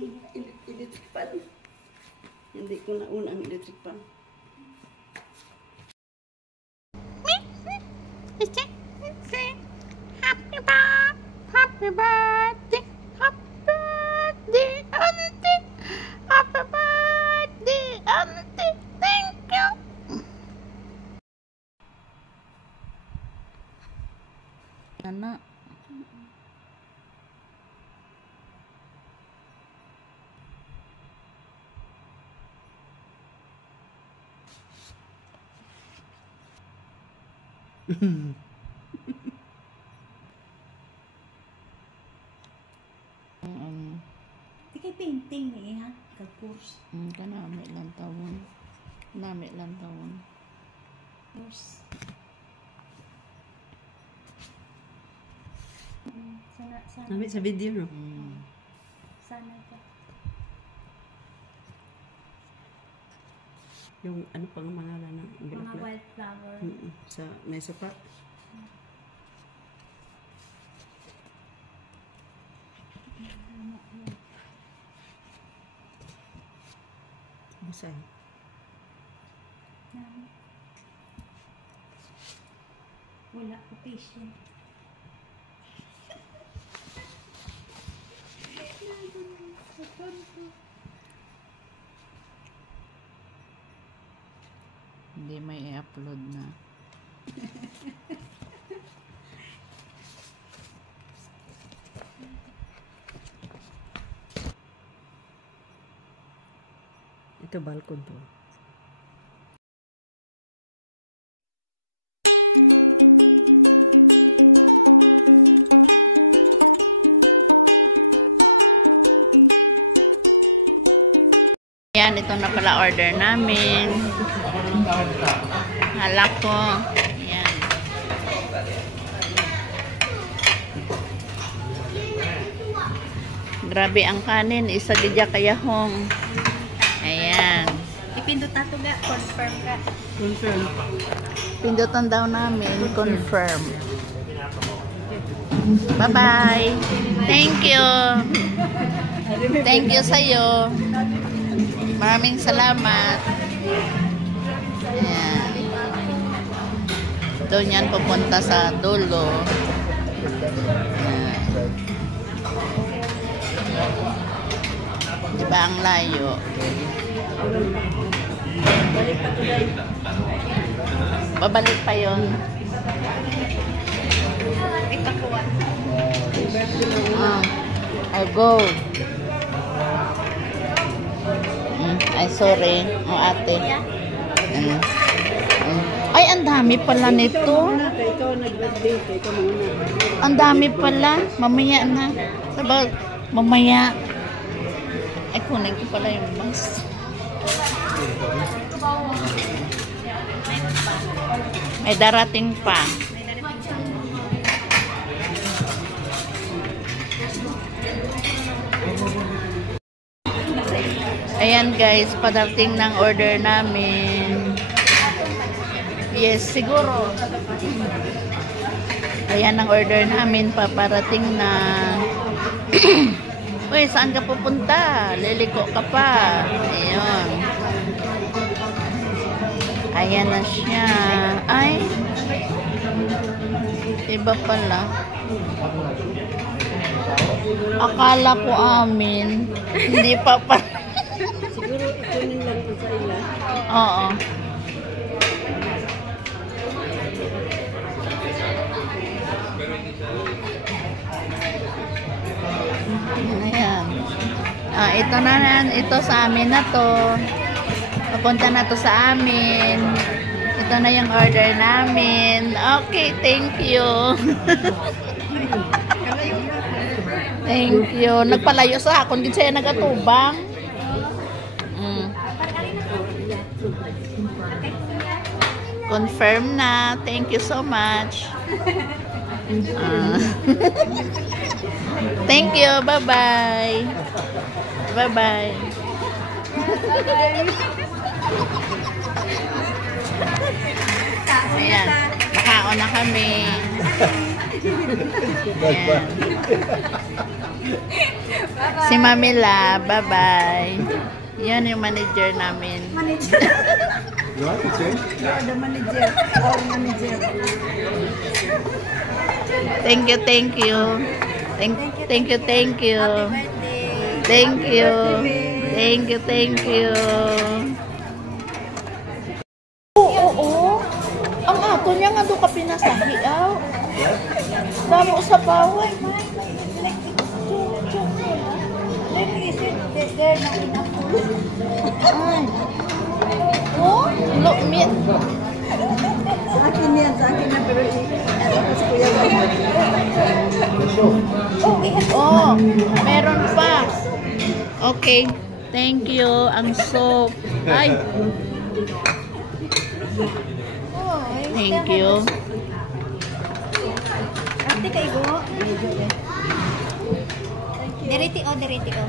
Electric pan. Hindi ko nauna ang electric pan. Happy birthday, happy birthday, happy birthday, auntie, happy birthday, auntie, thank you. Anak. Di kay painting ni ha, kag-course. Kanami lang tawon. Kanami lang tawon. Course. Sana. Nabi sa video, no? Sana ka. Yung ano pang mangalan ng Mga bulaklak. wildflower. Sa may sapat. Basay. Wala ko patient. Hindi may i-upload na. Ito balkon to. Yan, ito na pala order namin. Halak ko. Yan. Grabe ang kanin. Isa gidya kayahong. Ayan. Ipindot na to ga, confirm ka. Confirm. Pindutan daw namin. Confirm. Bye-bye. Thank you. Thank you sa'yo. Maraming salamat. Ayan. Doon yan pupunta sa dulo. Ayan. Diba ang layo? Babalik pa yun. I'll go. Ay, sorry. O, ate. Ay, ang dami pala nito. Ang dami pala. Mamaya na. Sabi, mamaya. Ay, kunin ko pala yung bus. May darating pa. Ayan guys, padating ng order namin. Yes, siguro. Ayan ang order namin, paparating na. Uy, saan ka pupunta? Liliko ka pa. Ayan. Ayan na siya. Ay, iba pala. Akala ko amin. Hindi pa pala. Siguro ikunin lang ito sa ila. Oo. Ayan. Ito na yan. Ito sa amin na to. Papunta na to sa amin. Ito na yung order namin. Okay, thank you. Thank you. Nagpalayo sa akon. Din siya nagatubang. Confirm na. Thank you so much. Thank you. Bye-bye. Bye-bye. Ayan. Nakaon na kami. Ayan. Si Mamila, bye-bye. Yan yung manager namin. Manager. You like it, Jay? Yeah, the manager. Our manager. Thank you, thank you. Thank you, thank you. Happy birthday. Thank you. Thank you, thank you. Oo. Ang ato niya nga doon ka pinasahi, aw. Damo sa bawal. Ay. Oh, look me. Sa akin yan, sa akin na, pero ako sa kuya ko. Oh, meron pa. Okay. Thank you. Ang soap. Ay. Thank you. Ate kay go. Diriti o, diriti o.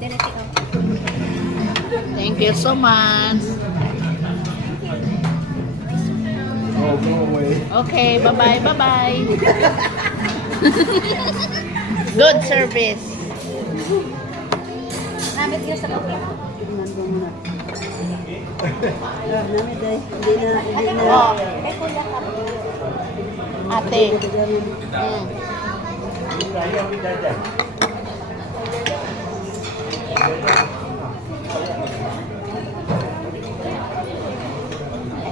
Diriti o. Thank you so much. Oh, go away. Okay, bye-bye, bye-bye. Good service. Namit yun sa okay. Tingnan ko muna. Namin dahil, hindi na. Oh, Kay kuya ka. ate.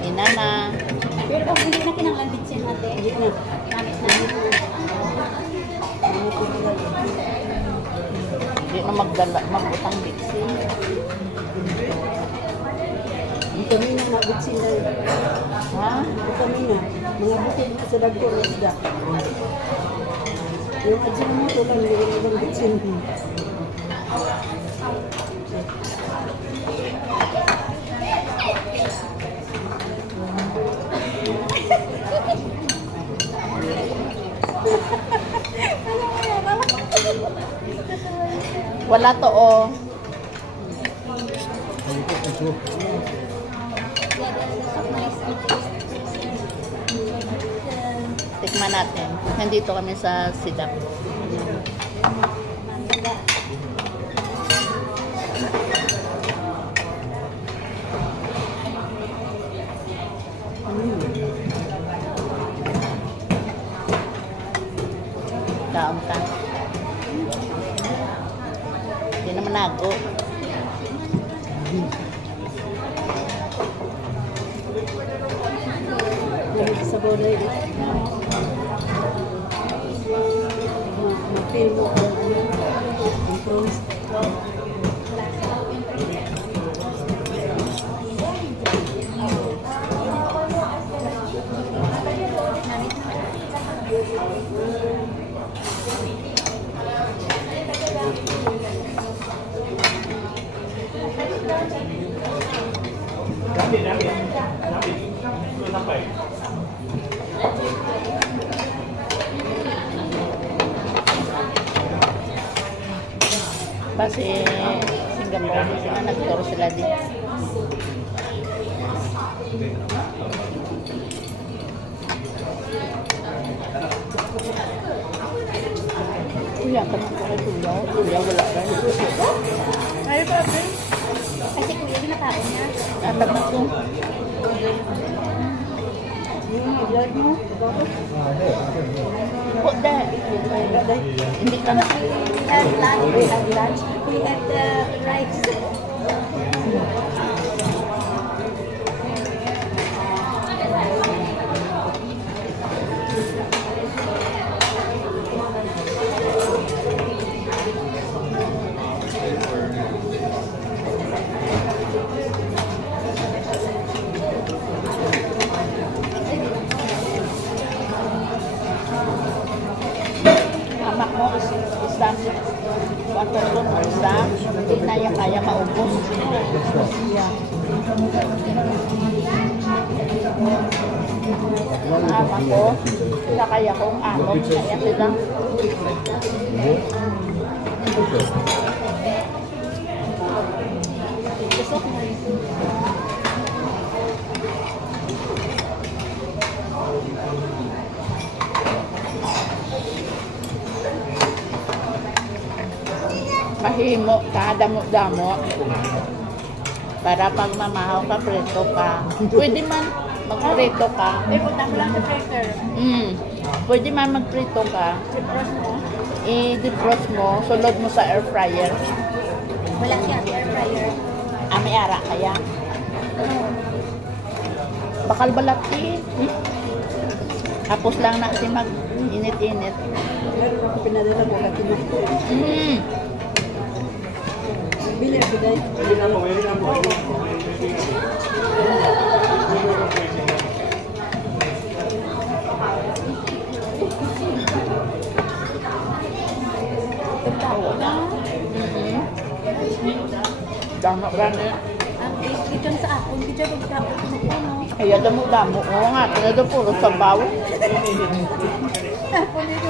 Ina na. Pero kung hindi na kinanglan bitsin ate. Hindi na. Namit na. Hindi na magutang biksi. Ang kami na nabutsin na. Ha? Ang kami na. Mga bukid na sa dagko na isda. Yung adyan mo ito lang, hindi ko lang butsin. Wala to, oh. Tikman natin. Nandito kami sa Sidak. Daon ka. Hindi naman nago. Lagi sa boday. Ma-feel mo ang ang prawns. Kasi Singapore sila nagturo sila din. Kuya, tanong ko kay Kuya. Kuya, wala na. Ay, papi. Kasi kuya, binataon niya. Alam na to. Yung vlog mo, Po, dad. Hindi ka na. We have lunch. We have lunch. We have the rice. Amak mo, isang waterlong isang, hindi na yan kaya maubos. Yeah. Amak ko, sila kaya kong anom, kaya sila. Kahimo, kadamo-damo. Para pag mamahaw ka, preto ka. Pwede man magprito ka. Punta mo lang sa freezer. Pwede man magprito ka. I-defrost mo, sulod mo sa air fryer. Wala siya, air fryer. May ara kaya. Bakal balati. Tapos lang natin mag-init-init. Pinadala ko lagi mo. Bili ko dai. Damo gani. Ang kitchen sa akon, kitchen ko sa akon no. Kaya damo-damo. Oo nga, tinado puro sabaw.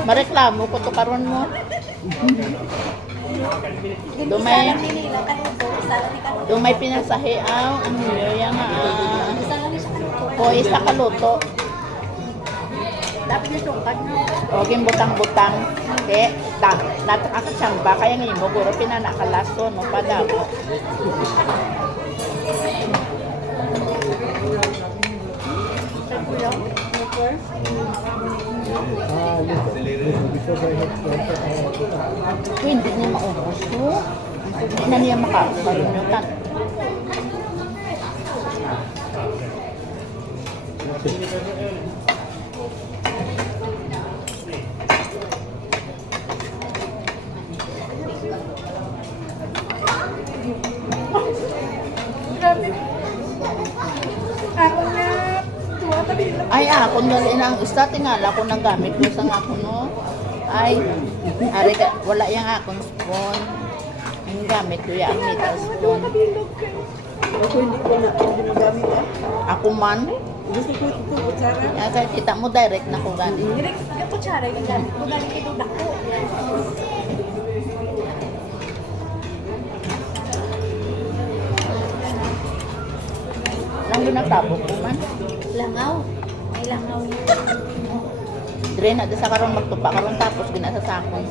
Mareklamo ko to karon mo. Dumay. Dumay pinasahi ang yung o isa kaluto. Dapat yung sungkad no. O butang-butang. Natakatsamba kaya ngayon mo guro pinanakalaso no padamo. Hindi niya maubos mo. Hindi na niya makakalunutan. Ay, ako dali na ang isda, tingala ko nang gamit ko sa ako, no? Ay, ari ka, wala yung akong spoon. Ang gamit ko yung metal spoon. Ako hindi ko na ginagamit. Ako man. Gusto ko ito kutsara. Kaya kita mo direct na ko gani. Direct ka kutsara yung gamit ko galing ito dako. Lang ginatabo ko man. Langaw. May langaw yun. Dire na sa karon magtupa karon tapos ginasasakon.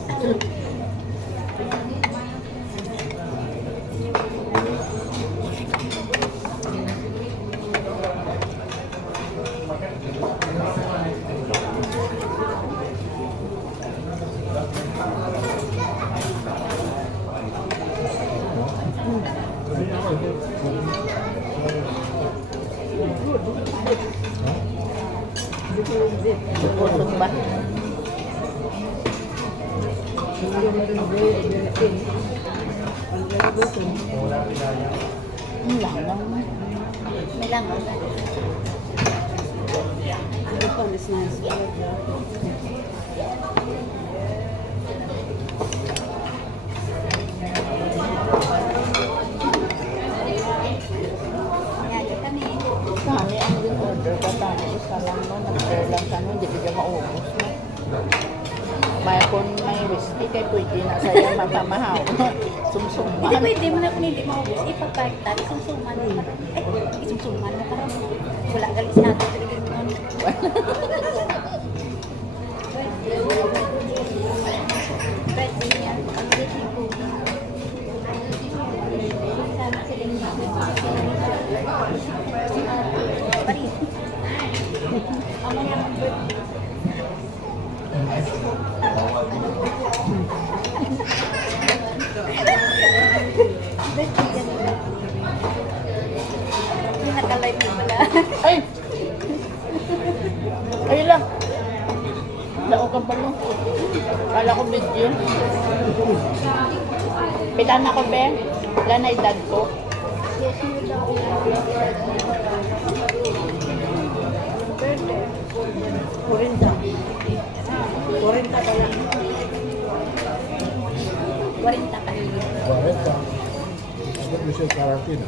Busog ba? Langaw. May langaw na. This one is nice. Kaya kami. Kami ang order ka tayo isa lang no, nagkulang ka no, hindi ka dyan maubos no. Maya kung may whiskey kay pwede na sa'yo mapamahaw. Hindi Sumsuman. pwede mo na kung hindi maubos. Ipagpagtag, isumsuman mo. Isumsuman mo para wala galit sa atin. Pwede yan. Ang galing ko. Sana sila yung pari. Ang mga yung naka-live mo pala. Ay! Ayun lang. Dao ka pa no. Kala ko video. Pila na ko be? Pila na edad ko? Kurinta. Kurinta pa lang. 40 pa. 40. Agad mo siya karatina.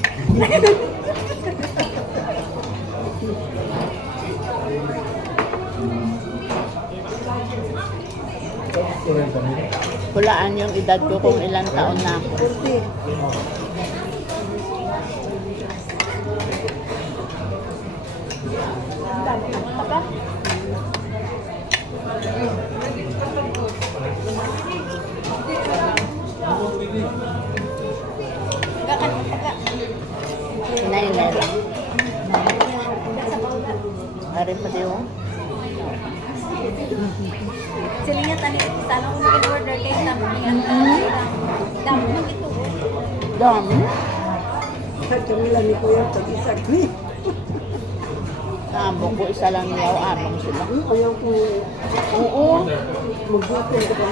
Hulaan yung edad ko kung ilang taon na ako. 40. Papa? Sana kung mag-order kayo dami yan. Dami nang ito. Dami. Kahit kami lang ni Kuya, pag-isag ni. Amo ko isa lang niyaw, amang sila. Ayaw ko Oo. mag-butin ka pa.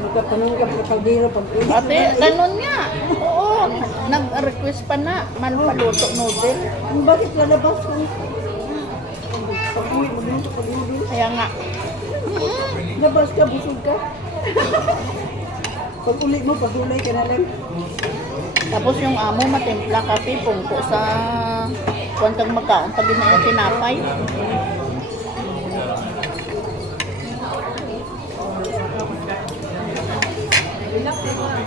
Magkatanong ka pa kaldero pag-uwi. Ate, ganun nga. Oo. Nag-request pa na. Manpaluto noodle. Bakit lalabas ko? Pag-uwi, magluto, pag-uwi. Kaya nga. Labas ka, busog ka. Pag-uli mo, pag-ulay ka na lang. Tapos yung amo matimpla kasi pungko sa kuwantang magkaon pag na tinapay.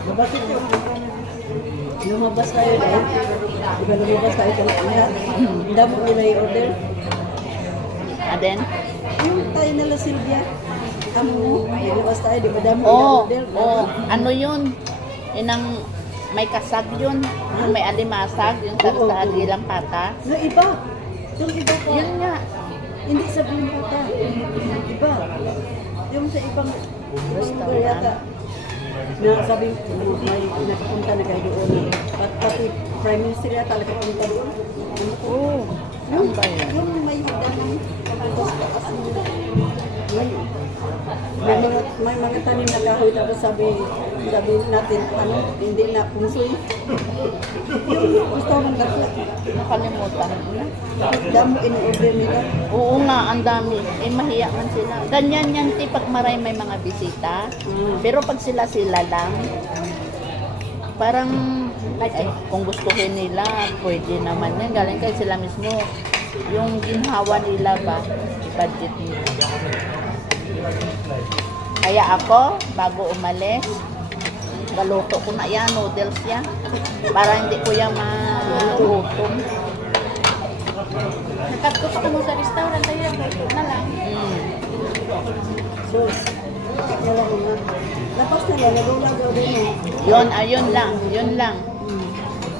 Labas ito. Lumabas tayo dahil. Diba lumabas tayo kanina? Ang dami nila i-order. Aden? Yung tayo nila Silvia. Amo mo, lumabas tayo, di ba dami Oo. i-order? Oo. Ano yun? Inang may kasag yun. Yung may alimasag. Yung sa adilang pata. No, iba. Yung iba pa. Yun nga. Hindi sa Blimpata. Iba. Yung sa ibang lugar yata. Na sabi may nakapunta na kayo doon. Pati Prime Minister yata nakapunta doon. Oo. Saan ba yun? Yung may hagdanan. May mga tanim na kahoy tapos sabi natin ano hindi na punsoy. Yung gusto mong gapla. Nakalimutan ko na. Damo in-order nila. Oo nga, ang dami. Eh, mahiya man sila. Ganyan yan, pag maray may mga bisita. Pero pag sila-sila lang, parang, ay, kung gustuhin nila, pwede naman yan. Galing kayo sila mismo. Yung ginhawa nila ba, budget nila. Kaya ako, bago umalis, galuto ko na yan, noodles yan. Para hindi ko yan magutom. Nagkatko pa mo sa restaurant tayo, luto na lang. So, wala ko na. Lapos na lang, lagaw-lagaw din eh. Yun, ayun lang, yun lang.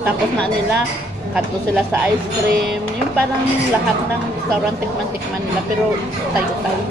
Tapos na nila, kato sila sa ice cream. Yung parang lahat ng restaurant, tikman-tikman nila, pero tayo-tayo.